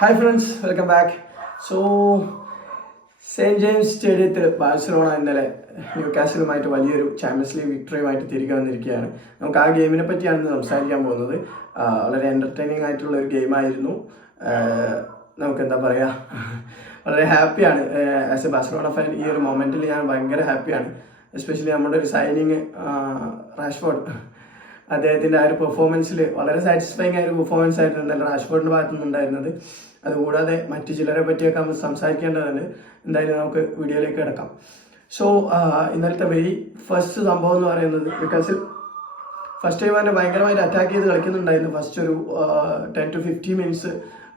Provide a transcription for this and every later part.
Hi friends welcome back so Saint James സ്റ്റേഡിയത്തിൽ Barcelona ഇന്നലെ new കാസിലുമായിട്ട് വലിയൊരു ചാമ്പ്യൻസ് ലീഗ് വിക്ടറിയുമായിട്ട് തിരികെ വന്നിരിക്കുകയാണ്. നമുക്ക് ആ ഗെയിമിനെ പറ്റിയാണ് സംസാരിക്കാൻ പോകുന്നത്. വളരെ എന്റർടൈനിങ് ആയിട്ടുള്ള ഒരു ഗെയിമായിരുന്നു നമുക്ക് എന്താ പറയുക വളരെ ഹാപ്പിയാണ് ആസ് എ ബാഴ്സലോണ ഫാൻ ഈ ഒരു മൊമെന്റിൽ ഞാൻ ഭയങ്കര ഹാപ്പിയാണ് എസ്പെഷ്യലി നമ്മുടെ ഒരു സൈനിങ് റാഷ്ഫോർഡ് അദ്ദേഹത്തിന്റെ ആ ഒരു പെർഫോമൻസിൽ വളരെ സാറ്റിസ്ഫൈങ് ആയ ഒരു പെർഫോമൻസ് ആയിരുന്നു എന്തായാലും റാഷ്ഫോർഡിന്റെ ഭാഗത്തു നിന്നുണ്ടായിരുന്നത് അതുകൂടാതെ മറ്റു ചിലരെ പറ്റിയൊക്കെ നമ്മൾ സംസാരിക്കേണ്ടതുണ്ട്. എന്തായാലും നമുക്ക് വീഡിയോയിലേക്ക് കിടക്കാം. സോ ഇന്നലത്തെ വെരി ഫസ്റ്റ് സംഭവം എന്ന് പറയുന്നത് ബിക്കോസ് ഫസ്റ്റ് ടൈം അവരെ ഭയങ്കരമായിട്ട് അറ്റാക്ക് ചെയ്ത് കളിക്കുന്നുണ്ടായിരുന്നു. ഫസ്റ്റ് ഒരു ടെൻ ടു ഫിഫ്റ്റി മിനിറ്റ്സ്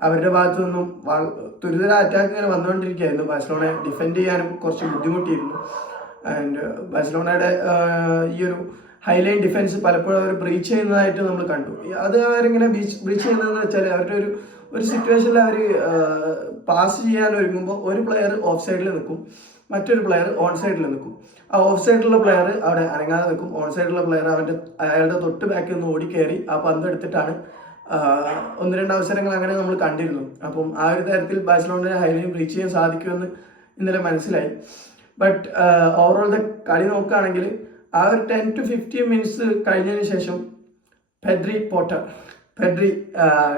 അവരുടെ ഭാഗത്തു നിന്നും തുരിതര അറ്റാക്ക് ഇങ്ങനെ വന്നുകൊണ്ടിരിക്കുകയായിരുന്നു. ബാഴ്സലോണയെ ഡിഫെൻഡ് ചെയ്യാനും കുറച്ച് ബുദ്ധിമുട്ടിയിരുന്നു. ആൻഡ് ബാഴ്സലോണയുടെ ഈ ഒരു ഹൈലൈൻ ഡിഫൻസ് പലപ്പോഴും അവർ ബ്രീച്ച് ചെയ്യുന്നതായിട്ട് നമ്മൾ കണ്ടു. അത് അവരിങ്ങനെ ബീച്ച് ബ്രീച്ച് ചെയ്യുന്നതെന്ന് വെച്ചാൽ അവരുടെ ഒരു ഒരു സിറ്റുവേഷനിൽ അവർ പാസ് ചെയ്യാൻ ഒരുങ്ങുമ്പോൾ ഒരു പ്ലെയർ ഓഫ് സൈഡിൽ നിൽക്കും. മറ്റൊരു പ്ലെയർ ഓൺ സൈഡിൽ നിൽക്കും. ആ ഓഫ് സൈഡിലുള്ള പ്ലെയർ അവിടെ അനങ്ങാതെ നിൽക്കും. ഓൺ സൈഡിലുള്ള പ്ലെയർ അവന്റെ അയാളുടെ തൊട്ട് ബാക്കിൽ നിന്ന് ഓടിക്കയറി ആ പന്ത് എടുത്തിട്ടാണ് ഒന്ന് രണ്ട് അവസരങ്ങൾ അങ്ങനെ നമ്മൾ കണ്ടിരുന്നു അപ്പം ആ ഒരു തരത്തിൽ ബാഴ്സലോണിനെ ഹൈലൈൻ ബ്രീച്ച് ചെയ്യാൻ സാധിക്കുമെന്ന് ഇന്നലെ മനസ്സിലായി. ബട്ട് ഓവറോൾ ദ കളി നോക്കുകയാണെങ്കിൽ ആ ഒരു ടെൻ ടു ഫിഫ്റ്റീൻ മിനിറ്റ്സ് കഴിഞ്ഞതിന് ശേഷം പെഡ്രി പോട്ടർ പെഡ്രി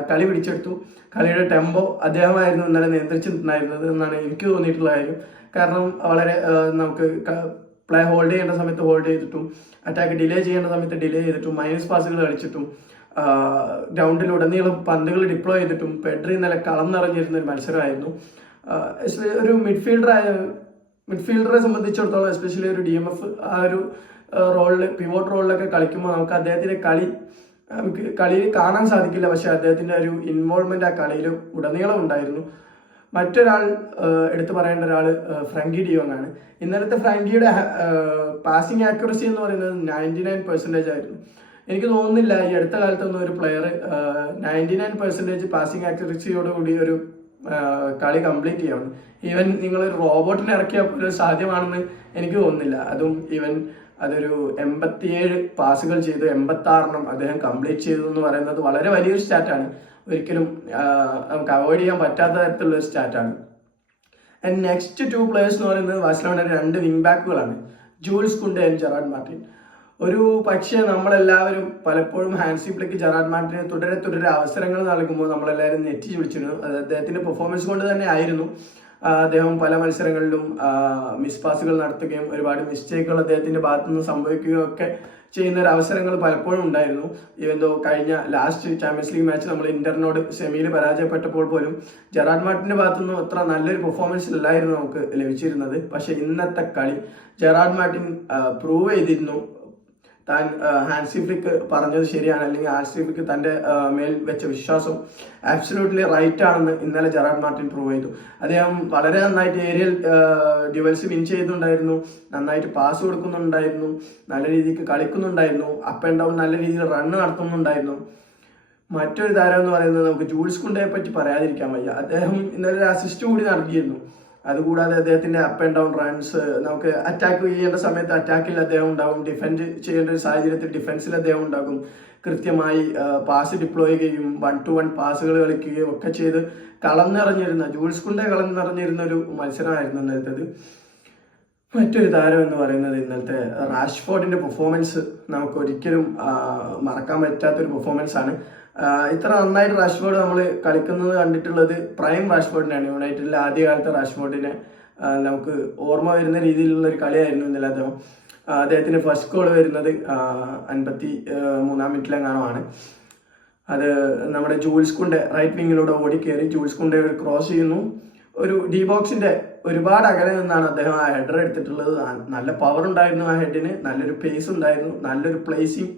കളി പിടിച്ചെടുത്തു. കളിയുടെ ടെമ്പോ അദ്ദേഹമായിരുന്നു ഇന്നലെ നിയന്ത്രിച്ചിട്ടുണ്ടായിരുന്നത് എന്നാണ് എനിക്ക് തോന്നിയിട്ടുള്ള കാര്യം. കാരണം വളരെ നമുക്ക് പ്ലേ ഹോൾഡ് ചെയ്യേണ്ട സമയത്ത് ഹോൾഡ് ചെയ്തിട്ടും അറ്റാക്ക് ഡിലേ ചെയ്യേണ്ട സമയത്ത് ഡിലേ ചെയ്തിട്ടും മൈനസ് പാസുകൾ കളിച്ചിട്ടും ഗ്രൗണ്ടിലുടനീളം പന്തുകൾ ഡിപ്ലോയ് ചെയ്തിട്ടും പെഡ്രി ഇന്നലെ കളം നിറഞ്ഞിരുന്ന ഒരു മത്സരമായിരുന്നു. ഒരു മിഡ്ഫീൽഡർ മിഡ്ഫീൽഡറായ മിഡ്ഫീൽഡറെ സംബന്ധിച്ചിടത്തോളം എസ്പെഷ്യലി ഒരു ഡി എം എഫ് ആ ഒരു റോളിൽ പിവോട്ട് റോളിലൊക്കെ കളിക്കുമ്പോൾ നമുക്ക് അദ്ദേഹത്തിന്റെ കളി നമുക്ക് കളിയിൽ കാണാൻ സാധിക്കില്ല. പക്ഷേ അദ്ദേഹത്തിന്റെ ഒരു ഇൻവോൾവ്മെന്റ് ആ കളിയിൽ ഉടനീളം ഉണ്ടായിരുന്നു. മറ്റൊരാൾ എടുത്തു പറയേണ്ട ഒരാൾ ഫ്രാങ്കി ഡിയോങ് ആണ്. ഇന്നലത്തെ ഫ്രാങ്കിയുടെ പാസിംഗ് ആക്യുറസി എന്ന് പറയുന്നത് നയന്റി നയൻ പെർസെന്റേജ് ആയിരുന്നു. എനിക്ക് തോന്നുന്നില്ല ഈ അടുത്ത കാലത്തൊന്നും ഒരു player ninety nine percentage passing ആക്യുറസിയോടുകൂടി ഒരു കളി കംപ്ലീറ്റ് ചെയ്യാവുന്നു. ഈവൻ നിങ്ങളൊരു റോബോട്ടിനെ ഇറക്കിയാൽ പോലും സാധ്യമാണെന്ന് എനിക്ക് തോന്നുന്നില്ല. അതും ഈവൻ അതൊരു എൺപത്തിയേഴ് പാസുകൾ ചെയ്തു എൺപത്തി ആറെണ്ണം അദ്ദേഹം കംപ്ലീറ്റ് ചെയ്തു എന്ന് പറയുന്നത് വളരെ വലിയൊരു സ്റ്റാറ്റാണ് ഒരിക്കലും നമുക്ക് അവോയ്ഡ് ചെയ്യാൻ പറ്റാത്ത തരത്തിലുള്ള ഒരു സ്റ്റാറ്റാണ് ആൻഡ് നെക്സ്റ്റ് ടു പ്ലേയേഴ്സ് എന്ന് പറയുന്നത് ബാഴ്സലോണയുടെ രണ്ട് wing ബാക്കുകളാണ് Jules Kounde and Gerard Martin. ഒരു പക്ഷേ നമ്മളെല്ലാവരും പലപ്പോഴും ഹാൻസി പ്ലിക്ക് ജെറാഡ് മാർട്ടിന് തുടരെ തുടരെ അവസരങ്ങൾ നൽകുമ്പോൾ നമ്മളെല്ലാവരും നെറ്റി ചുളിച്ചിരുന്നു അത് അദ്ദേഹത്തിന്റെ പെർഫോമൻസ് കൊണ്ട് തന്നെ ആയിരുന്നു. അദ്ദേഹം പല മത്സരങ്ങളിലും മിസ് പാസുകൾ നടത്തുകയും ഒരുപാട് മിസ്റ്റേക്കുകൾ അദ്ദേഹത്തിന്റെ ഭാഗത്തു നിന്ന് സംഭവിക്കുകയും ഒക്കെ ചെയ്യുന്ന ഒരു അവസരങ്ങൾ പലപ്പോഴും ഉണ്ടായിരുന്നു. ഇവന്തോ കഴിഞ്ഞ ലാസ്റ്റ് ചാമ്പ്യൻസ് ലീഗ് മാച്ച് നമ്മൾ ഇന്റർനോട് സെമിയിൽ പരാജയപ്പെട്ടപ്പോൾ പോലും ജെറാഡ് മാർട്ടിന്റെ ഭാഗത്തു അത്ര നല്ലൊരു പെർഫോമൻസ് അല്ലായിരുന്നു നമുക്ക് ലഭിച്ചിരുന്നത്. പക്ഷെ ഇന്നത്തെ കളി ജെറാഡ് മാർട്ടിൻ പ്രൂവ് ചെയ്തിരുന്നു. താൻ ഹാൻസി ഫ്ലിക്ക് പറഞ്ഞത് ശരിയാണ്. അല്ലെങ്കിൽ ഹാൻസി ഫ്ലിക്ക് തന്റെ മേൽ വെച്ച വിശ്വാസം ആബ്സലൂട്ട്ലി റൈറ്റ് ആണെന്ന് ഇന്നലെ ജെറാഡ് മാർട്ടിൻ പ്രൂവ് ചെയ്തു. അദ്ദേഹം വളരെ നന്നായിട്ട് ഏരിയൽ ഡ്യുവൽസ് വിൻ ചെയ്യുന്നുണ്ടായിരുന്നു നന്നായിട്ട് പാസ് കൊടുക്കുന്നുണ്ടായിരുന്നു. നല്ല രീതിക്ക് കളിക്കുന്നുണ്ടായിരുന്നു. അപ്പ് ആൻഡ് ഡൗൺ നല്ല രീതിയിൽ റണ്ണ് നടത്തുന്നുണ്ടായിരുന്നു. മറ്റൊരു താരം എന്ന് പറയുന്നത് നമുക്ക് ജൂൾസ് കുണ്ടയെ പറ്റി പറയാതിരിക്കാൻ വയ്യ. അദ്ദേഹം ഇന്നലെ ഒരു അസിസ്റ്റ് കൂടി നൽകിയിരുന്നു. അതുകൂടാതെ അദ്ദേഹത്തിന്റെ അപ്പ് ആൻഡ് ഡൗൺ റൺസ് നമുക്ക് അറ്റാക്ക് ചെയ്യേണ്ട സമയത്ത് അറ്റാക്കിൽ അദ്ദേഹം ഉണ്ടാകും ഡിഫെൻഡ് ചെയ്യേണ്ട ഒരു സാഹചര്യത്തിൽ ഡിഫൻസിൽ അദ്ദേഹം ഉണ്ടാകും. കൃത്യമായി പാസ് ഡിപ്ലോയ് ചെയ്യുകയും വൺ ടു വൺ പാസുകൾ കളിക്കുകയും ഒക്കെ ചെയ്ത് കളം നിറഞ്ഞിരുന്ന ജൂൾസ് കുണ്ടെ കളം നിറഞ്ഞിരുന്ന ഒരു മത്സരമായിരുന്നു ഇന്നലത്തേത് മറ്റൊരു താരം എന്ന് പറയുന്നത് ഇന്നത്തെ റാഷ്ഫോർഡിന്റെ പെർഫോമൻസ് നമുക്ക് ഒരിക്കലും മറക്കാൻ പറ്റാത്തൊരു പെർഫോമൻസ് ആണ്. ഇത്ര നന്നായിട്ട് റാഷ്ഫോർഡ് നമ്മൾ കളിക്കുന്നത് കണ്ടിട്ടുള്ളത് പ്രൈം റാഷ്ഫോർഡിനാണ്. യുണൈറ്റഡിലെ ആദ്യകാലത്തെ റാഷ്ഫോർഡിനെ നമുക്ക് ഓർമ്മ വരുന്ന രീതിയിലുള്ള ഒരു കളിയായിരുന്നു ഇന്നലെ അദ്ദേഹം. അദ്ദേഹത്തിന് ഫസ്റ്റ് ഗോൾ വരുന്നത് അൻപത്തി മൂന്നാം മിനിറ്റിലെങ്ങാണമാണ് അത് നമ്മുടെ ജൂൾസ് കുണ്ടെ റൈറ്റ് വിങ്ങിലൂടെ ഓടിക്കയറി ജൂൾസ് കുണ്ടെ ക്രോസ് ചെയ്യുന്നു. ഒരു ഡി ബോക്സിന്റെ ഒരുപാട് അകലെ നിന്നാണ് അദ്ദേഹം ആ ഹെഡർ എടുത്തിട്ടുള്ളത്. നല്ല പവർ ഉണ്ടായിരുന്നു ആ ഹെഡിന് നല്ലൊരു പേസ് ഉണ്ടായിരുന്നു. നല്ലൊരു പ്ലേസിങ്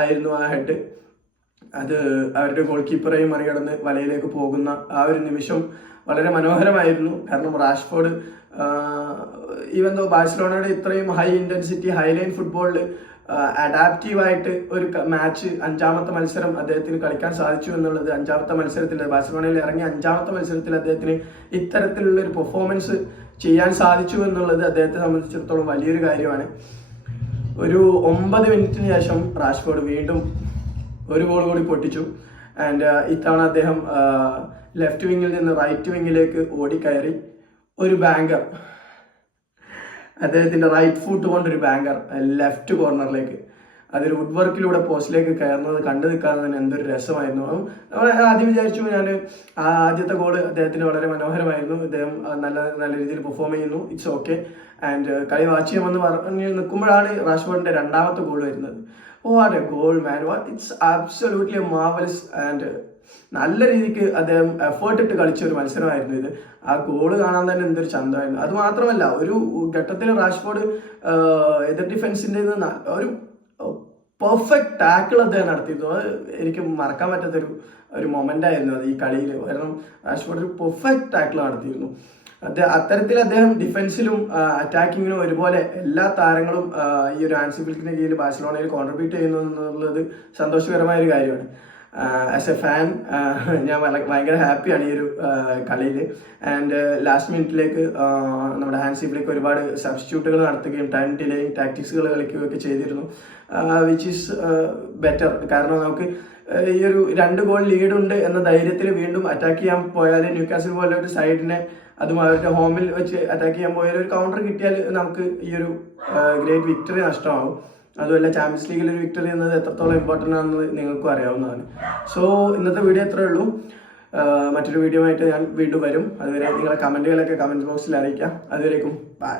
ആയിരുന്നു ആ ഹെഡ് അത് അവരുടെ ഗോൾ കീപ്പറെയും മറികടന്ന് വലയിലേക്ക് പോകുന്ന ആ ഒരു നിമിഷം വളരെ മനോഹരമായിരുന്നു. കാരണം റാഷ്ഫോർഡ് ഈവൻ ദോ ബാഴ്സലോണയുടെ ഇത്രയും ഹൈ ഇന്റൻസിറ്റി ഹൈലൈൻ ഫുട്ബോളിൽ അഡാപ്റ്റീവായിട്ട് ഒരു മാച്ച് അഞ്ചാമത്തെ മത്സരം അദ്ദേഹത്തിന് കളിക്കാൻ സാധിച്ചു എന്നുള്ളത് അഞ്ചാമത്തെ മത്സരത്തിൽ ബാഴ്സലോണയിൽ ഇറങ്ങി അഞ്ചാമത്തെ മത്സരത്തിൽ അദ്ദേഹത്തിന് ഇത്തരത്തിലുള്ള ഒരു പെർഫോമൻസ് ചെയ്യാൻ സാധിച്ചു എന്നുള്ളത് അദ്ദേഹത്തെ സംബന്ധിച്ചിടത്തോളം വലിയൊരു കാര്യമാണ്. ഒരു ഒമ്പത് മിനിറ്റിന് ശേഷം റാഷ്ഫോർഡ് വീണ്ടും ഒരു ഗോൾ കൂടി പൊട്ടിച്ചു. ആൻഡ് ഇത്തവണ അദ്ദേഹം ലെഫ്റ്റ് വിങ്ങിൽ നിന്ന് റൈറ്റ് വിങ്ങിലേക്ക് ഓടിക്കയറി. ഒരു ബാങ്കർ അദ്ദേഹത്തിന്റെ റൈറ്റ് ഫുട്ട് കൊണ്ടൊരു ബാങ്കർ ലെഫ്റ്റ് കോർണറിലേക്ക് അതൊരു വുഡ് വർക്കിലൂടെ പോസ്റ്റിലേക്ക് കയറുന്നത് കണ്ടു നിൽക്കാതെ തന്നെ എന്തൊരു രസമായിരുന്നു. നമ്മൾ ആദ്യം വിചാരിച്ചു ഞാൻ ആദ്യത്തെ ഗോൾ അദ്ദേഹത്തിന് വളരെ മനോഹരമായിരുന്നു. അദ്ദേഹം നല്ല നല്ല രീതിയിൽ പെർഫോം ചെയ്യുന്നു. ഇറ്റ്സ് ഓക്കെ ആൻഡ് കളി വാച്ച് ചെയ്യുമെന്ന് പറഞ്ഞ് നിൽക്കുമ്പോഴാണ് റാഷ്ഫോർഡിന്റെ രണ്ടാമത്തെ ഗോൾ വരുന്നത്. ഓ ആ goal man what it's absolutely marvellous and നല്ല രീതിക്ക് അദ്ദേഹം എഫേർട്ട് ഇട്ട് കളിച്ച ഒരു മത്സരമായിരുന്നു ഇത്. ആ ഗോൾ കാണാൻ തന്നെ എന്തൊരു ചന്തമായിരുന്നു. അത് മാത്രമല്ല ഒരു ഘട്ടത്തിൽ റാഷ്ഫോർഡ് എതിർ ഡിഫൻസിന്റെ ഒരു പെർഫെക്റ്റ് ടാക്കിൾ അദ്ദേഹം നടത്തിയിരുന്നു. അത് എനിക്ക് മറക്കാൻ പറ്റാത്തൊരു ഒരു മൊമെന്റ് ആയിരുന്നു അത് ഈ കളിയിൽ കാരണം റാഷ്ഫോർഡ് ഒരു പെർഫെക്റ്റ് ടാക്കിൾ നടത്തിയിരുന്നു. അദ്ദേഹം അത്തരത്തിൽ അദ്ദേഹം ഡിഫൻസിലും അറ്റാക്കിങ്ങിനും ഒരുപോലെ എല്ലാ താരങ്ങളും ഈ ഒരു ആൻസി ഫിൽക്കിന്റെ കീഴിൽ ബാഴ്സലോണയിൽ കോൺട്രിബ്യൂട്ട് ചെയ്യുന്നു എന്നുള്ളത് സന്തോഷകരമായ ഒരു കാര്യമാണ്. ആസ് എ ഫാൻ ഞാൻ ഭയങ്കര ഹാപ്പിയാണ് ഈ ഒരു കളിയിൽ ആൻഡ് ലാസ്റ്റ് മിനിറ്റിലേക്ക് നമ്മുടെ ഹാൻസിപ്പിലേക്ക് ഒരുപാട് സബ്സ്റ്റിറ്റ്യൂട്ടുകൾ നടത്തുകയും ടൈം ഡിലേയും ടാക്ടിക്സുകൾ കളിക്കുകയൊക്കെ ചെയ്തിരുന്നു. വിച്ച് ഈസ് ബെറ്റർ കാരണം നമുക്ക് ആ, ഈ ഒരു രണ്ട് ഗോൾ ലീഡുണ്ട് എന്ന ധൈര്യത്തിൽ വീണ്ടും അറ്റാക്ക് ചെയ്യാൻ പോയാൽ ന്യൂക്കാസിൽ പോലെ ഒരു സൈഡിനെ അതും അവരുടെ ഹോമിൽ വെച്ച് അറ്റാക്ക് ചെയ്യാൻ പോയാൽ ഒരു കൗണ്ടർ കിട്ടിയാൽ നമുക്ക് ഈ ഒരു ഗ്രേറ്റ് വിക്ടറി നഷ്ടമാവും. അതുമല്ല ചാമ്പ്യൻസ് ലീഗിൽ ഒരു വിക്ടറി എന്നത് എത്രത്തോളം ഇമ്പോർട്ടന്റ് ആണെന്ന് നിങ്ങൾക്കും അറിയാവുന്നതാണ്. സോ ഇന്നത്തെ വീഡിയോ എത്രയേ ഉള്ളൂ. മറ്റൊരു വീഡിയോ ആയിട്ട് ഞാൻ വീണ്ടും വരും. അതുവരെ നിങ്ങളുടെ കമന്റുകളൊക്കെ കമന്റ് ബോക്സിൽ അറിയിക്കാം. അതുവരേക്കും ബൈ